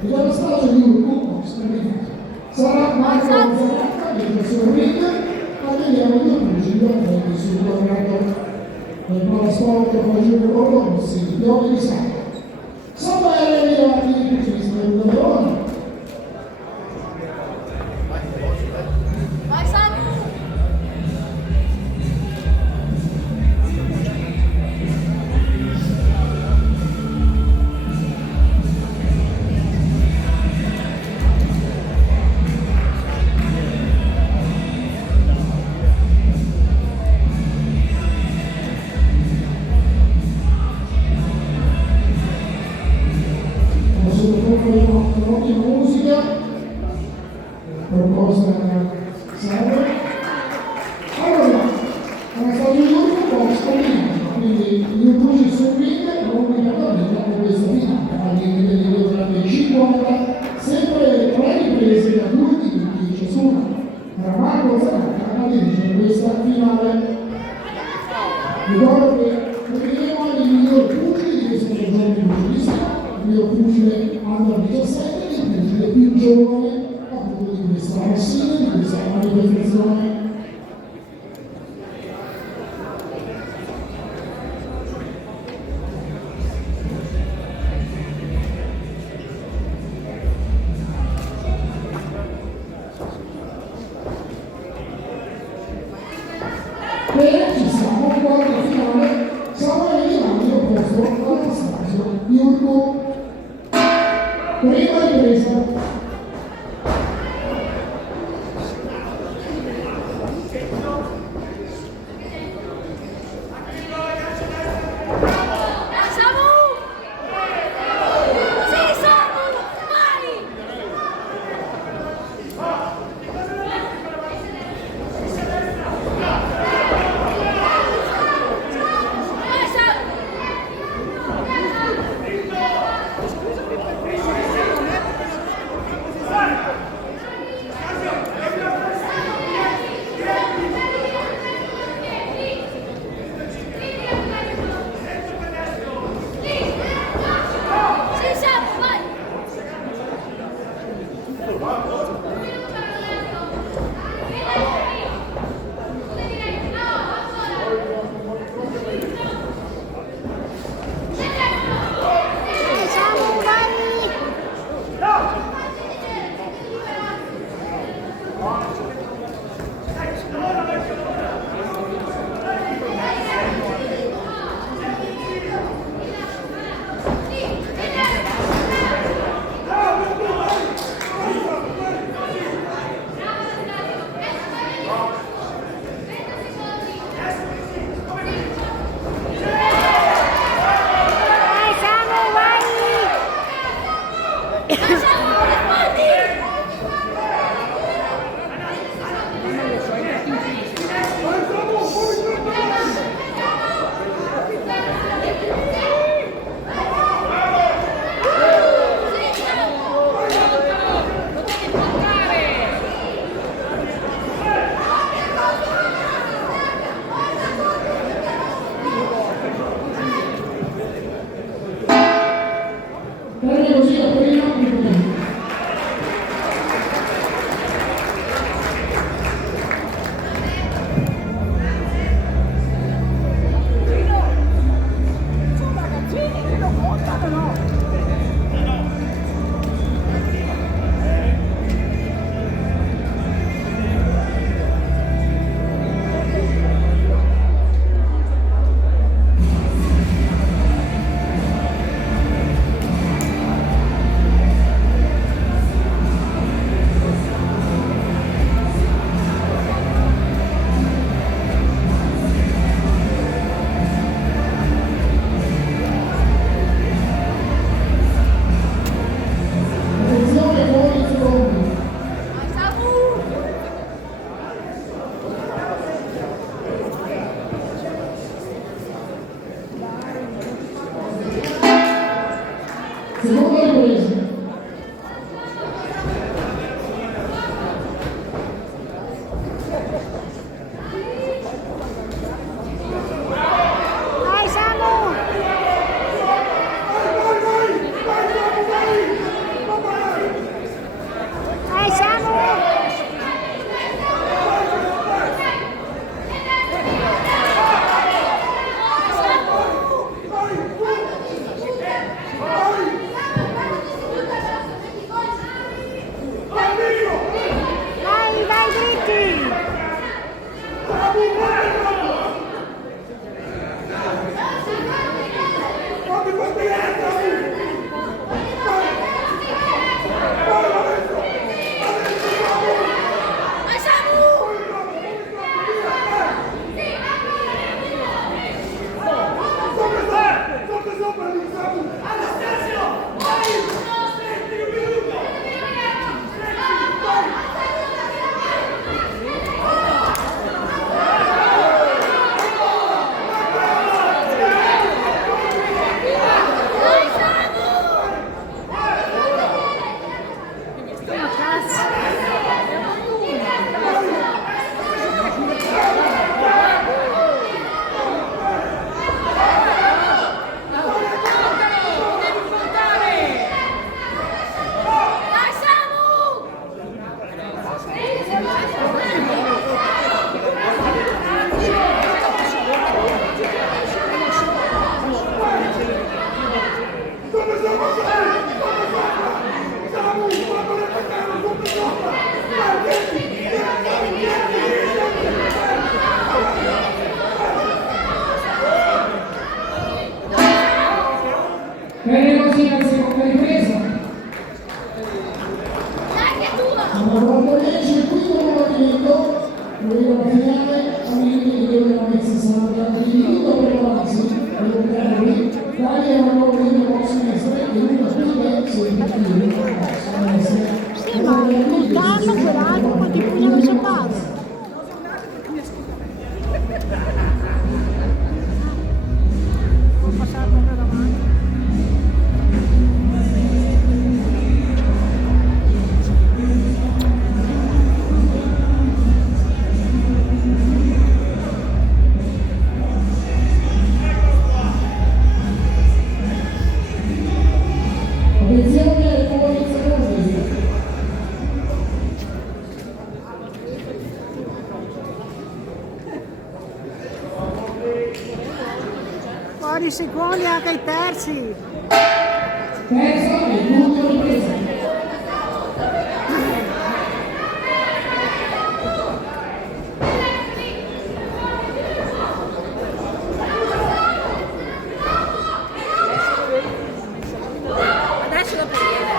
e dallo stato di Iurcu sarà Marco Zanetta che sul ring, ma vediamo i due pugili sul tornato del palasport con la Giulio Corrossi, Piove di Sacco. Samuele Virardi, pugilista del Verona. Vai Sacco! Di musica proposta da Sacco. Allora, è stato un gruppo un po' scombinato, quindi il Ruga sul ring obbligatorio con questa finale al limite di 2,50, sempre 3 riprese da 2 minuti ciascuna. Era Marco Zanetta a dirigere questa finale. Ricordo che vedremo il miglior pugile di questa stagione pugilistica, il miglior pugile under 17 e il pugile più giovane appunto di questa classifica, di questa manifestazione. Bene, ci siamo, quarto finale, Samuele Virardi opposto all'Anastasio Iurcu. Prima ripresa. secondi anche ai terzi. Terza e l'ultima ripresa. Adesso lo prende.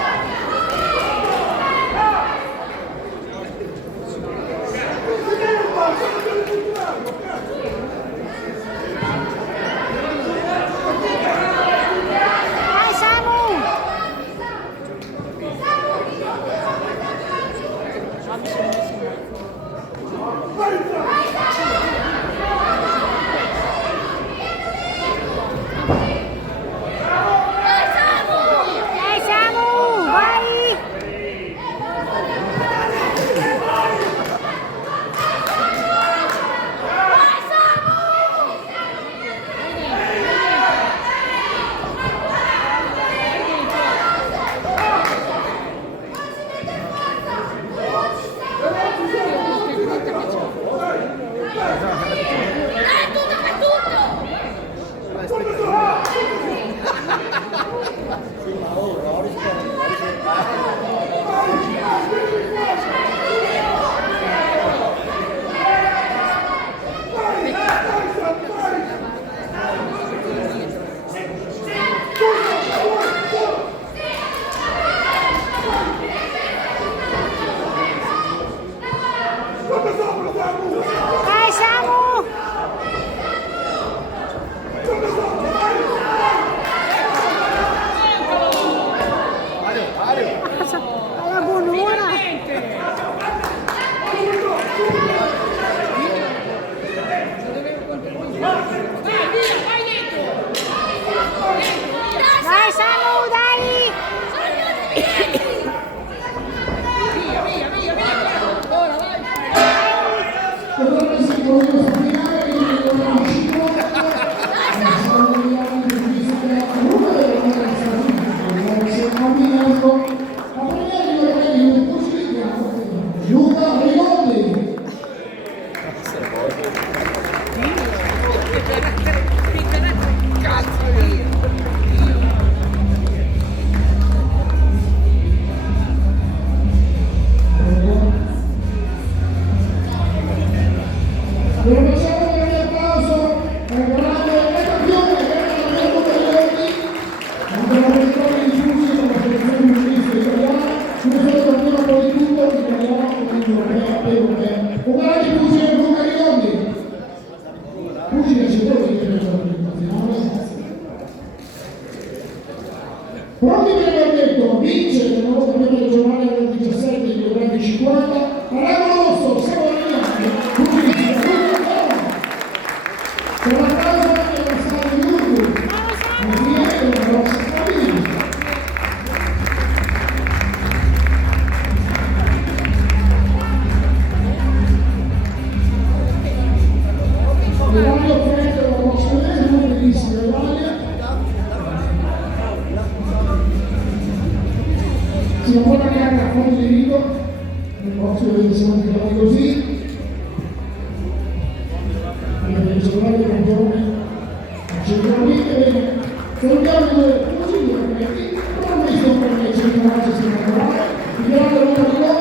Vai Samu! Vai Samu! Vai! Vai Samu! Alla buon'ora! Dai Samu, dai! Potrebbe essere qualcosa finale che non è uscito. Siamo arrivati in vista della Ruga e non è stato finito. Si è combinato. La prima di un così Ruga Virardi. Lo facciamo per un applauso al grande campione che è la Ruga Virardi. Abbiamo ritrovato i giusti con la selezione giurnalista italiana. Sono stato prima poi di tutto italiano e europeo. Un grande pugile Ruga Virardi. Pugile c'è quello che deve fare proprio per aver detto, vince il nuovo campione regionale del 17 di grandi 50, Palermo Rosso, siamo arrivati, per la causa della strada di Iurcu, la fine della grossa stabile. L'Italia offerte la prossima mese, non bellissima Italia. Si può pagare a fondo di rito, nel prossimo vedete siamo tirati così. Per il giornale campione, centralmente bene. Salutiamo così due permetti, non ho visto un permesso di calcio senza parlare, il grande Ruga